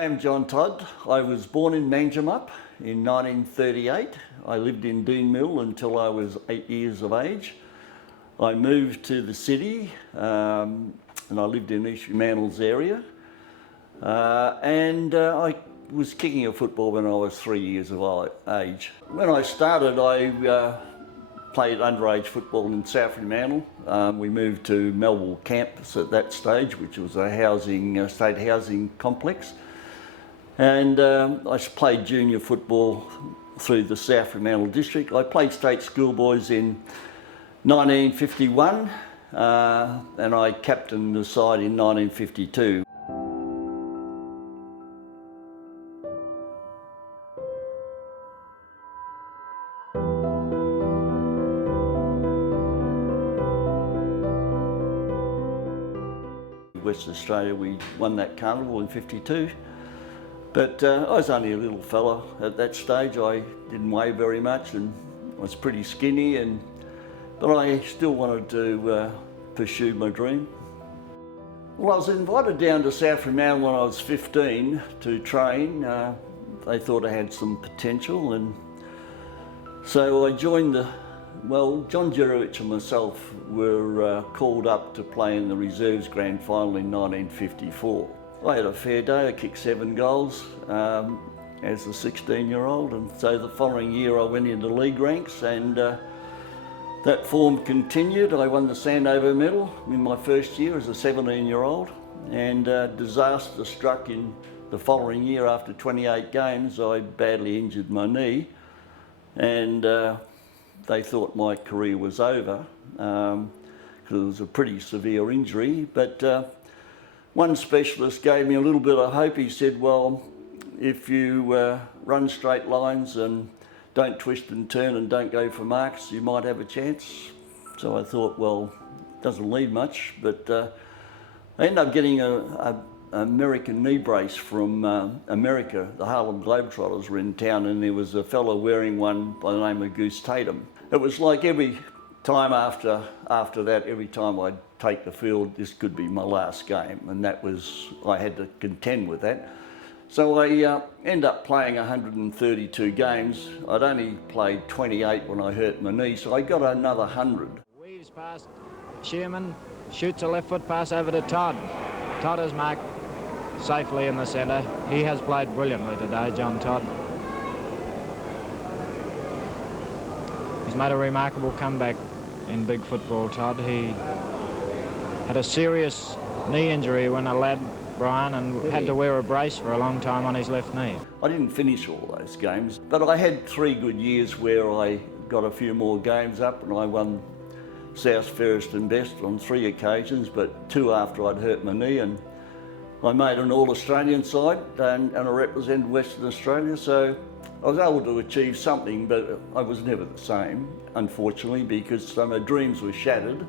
I am John Todd. I was born in Manjimup in 1938. I lived in Dean Mill until I was 8 years of age. I moved to the city and I lived in East Fremantle's area. I was kicking a football when I was 3 years of age. When I started, I played underage football in South Fremantle. We moved to Melville campus at that stage, which was a state housing complex. And I played junior football through the South Fremantle district. I played state schoolboys in 1951 and I captained the side in 1952. Western Australia, we won that carnival in '52. But I was only a little fella at that stage. I didn't weigh very much and I was pretty skinny, but I still wanted to pursue my dream. Well, I was invited down to South Fremantle when I was 15 to train. They thought I had some potential, and so I joined John Gerovich and myself were called up to play in the reserves grand final in 1954. I had a fair day. I kicked 7 goals as a 16-year-old, and so the following year I went into league ranks, and that form continued. I won the Sandover Medal in my first year as a 17-year-old, and disaster struck in the following year. After 28 games, I badly injured my knee, and they thought my career was over because it was a pretty severe injury. But one specialist gave me a little bit of hope. He said, well, if you run straight lines and don't twist and turn and don't go for marks, you might have a chance. So I thought, well, doesn't need much, but I ended up getting an American knee brace from America. The Harlem Globetrotters were in town, and there was a fellow wearing one by the name of Goose Tatum. It was like every time after that, every time I'd take the field, this could be my last game, and I had to contend with that. So I ended up playing 132 games. I'd only played 28 when I hurt my knee, so I got another 100. Weaves past Shearman, shoots a left foot pass over to Todd. Todd is marked safely in the centre. He has played brilliantly today, John Todd. He's made a remarkable comeback in big football, Todd. He had a serious knee injury when a lad, Brian, and had to wear a brace for a long time on his left knee. I didn't finish all those games, but I had 3 good years where I got a few more games up, and I won South, fairest and best on 3 occasions, but 2 after I'd hurt my knee, and I made an All-Australian side and I represented Western Australia, so I was able to achieve something, but I was never the same, unfortunately, because my dreams were shattered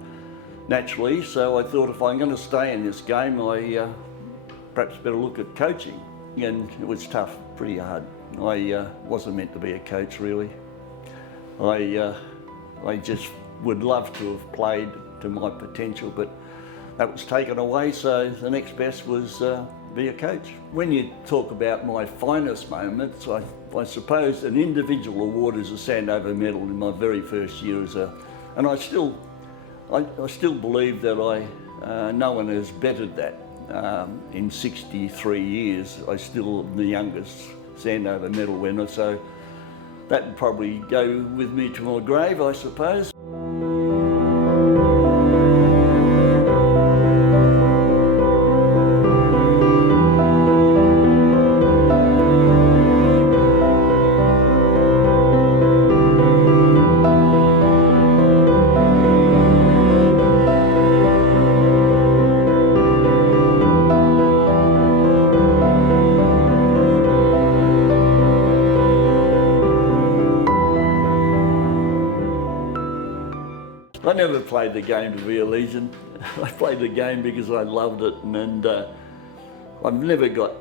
naturally. So I thought, if I'm going to stay in this game, I perhaps better look at coaching. And it was tough, pretty hard. I wasn't meant to be a coach, really. I just would love to have played to my potential, but that was taken away, so the next best was be a coach. When you talk about my finest moments, I suppose an individual award is a Sandover Medal in my very first year and I still believe that no one has bettered that. In 63 years, I still am the youngest Sandover Medal winner, so that would probably go with me to my grave, I suppose. I never played the game to be a legend. I played the game because I loved it, and I've never got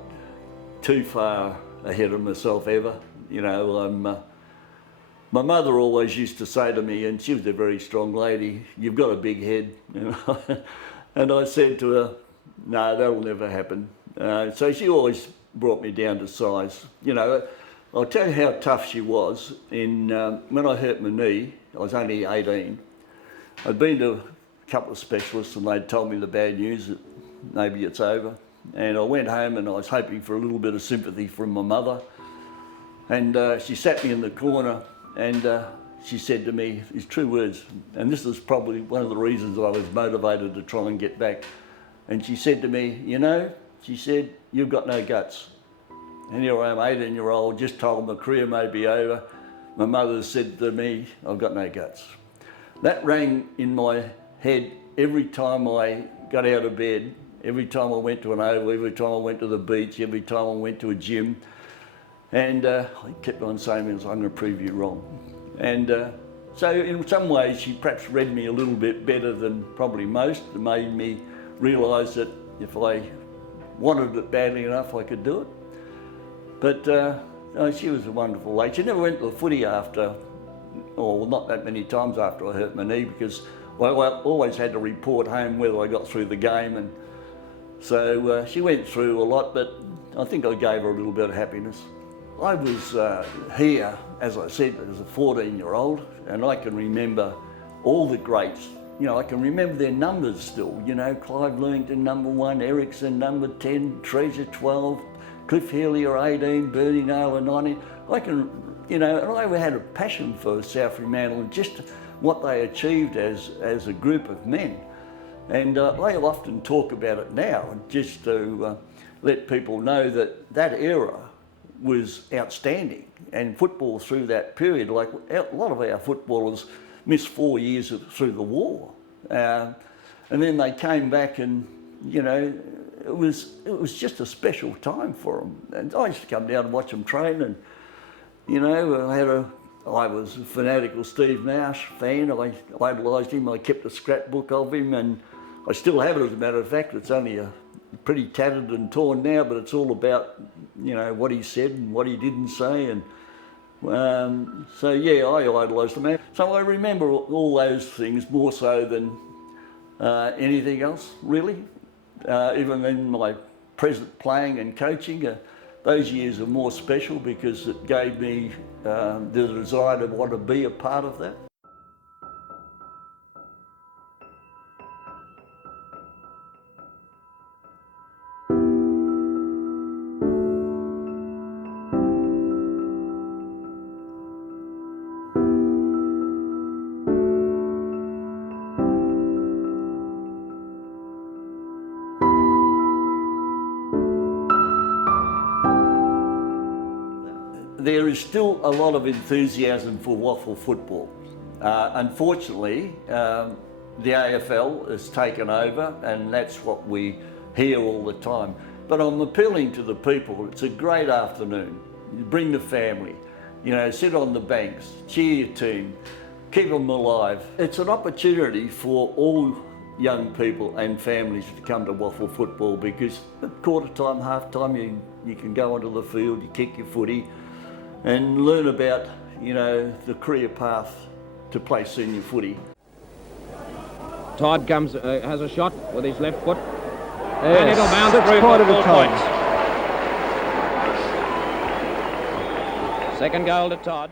too far ahead of myself ever. You know, my mother always used to say to me, and she was a very strong lady, "You've got a big head." You know? And I said to her, "No, that'll never happen." So she always brought me down to size. You know, I'll tell you how tough she was. When I hurt my knee, I was only 18. I'd been to a couple of specialists and they'd told me the bad news that maybe it's over. And I went home and I was hoping for a little bit of sympathy from my mother. And she sat me in the corner and she said to me these true words, and this is probably one of the reasons I was motivated to try and get back. And she said to me, you know, she said, you've got no guts. And here I am, 18-year-old, just told my career may be over. My mother said to me, I've got no guts. That rang in my head every time I got out of bed, every time I went to an oval, every time I went to the beach, every time I went to a gym. And I kept on saying, I'm going to prove you wrong. And so in some ways, she perhaps read me a little bit better than probably most. It made me realise that if I wanted it badly enough, I could do it. But no, she was a wonderful lady. She never went to the footy after, or not that many times after I hurt my knee, because I always had to report home whether I got through the game. And so she went through a lot, but I think I gave her a little bit of happiness. I was here, as I said, as a 14-year-old, and I can remember all the greats. You know, I can remember their numbers still. You know, Clive Lewington, number 1, Ericsson, number 10, Treasure, 12, Cliff Healy, 18, Bernie Naylor, 19. I can, you know, and I had a passion for South Fremantle and just what they achieved as a group of men. And I often talk about it now, just to let people know that that era was outstanding, and football through that period, like a lot of our footballers missed 4 years through the war, and then they came back, and you know, it was just a special time for them. And I used to come down and watch them train, and you know, I was a fanatical Steve Nash fan. I idolised him. I kept a scrapbook of him, and I still have it, as a matter of fact. It's only pretty tattered and torn now, but it's all about, you know, what he said and what he didn't say. And so yeah, I idolised the man. So I remember all those things more so than anything else, really. Even in my present playing and coaching, those years are more special because it gave me the desire to want to be a part of that. There is still a lot of enthusiasm for WAFL football. Unfortunately, the AFL has taken over, and that's what we hear all the time. But I'm appealing to the people. It's a great afternoon. You bring the family, you know, sit on the banks, cheer your team, keep them alive. It's an opportunity for all young people and families to come to WAFL football, because at quarter time, half time, you can go onto the field, you kick your footy, and learn about, you know, the career path to play senior footy. Todd comes, has a shot with his left foot, yes, and it'll bounce through part for of the 4 time. points. Second goal to Todd.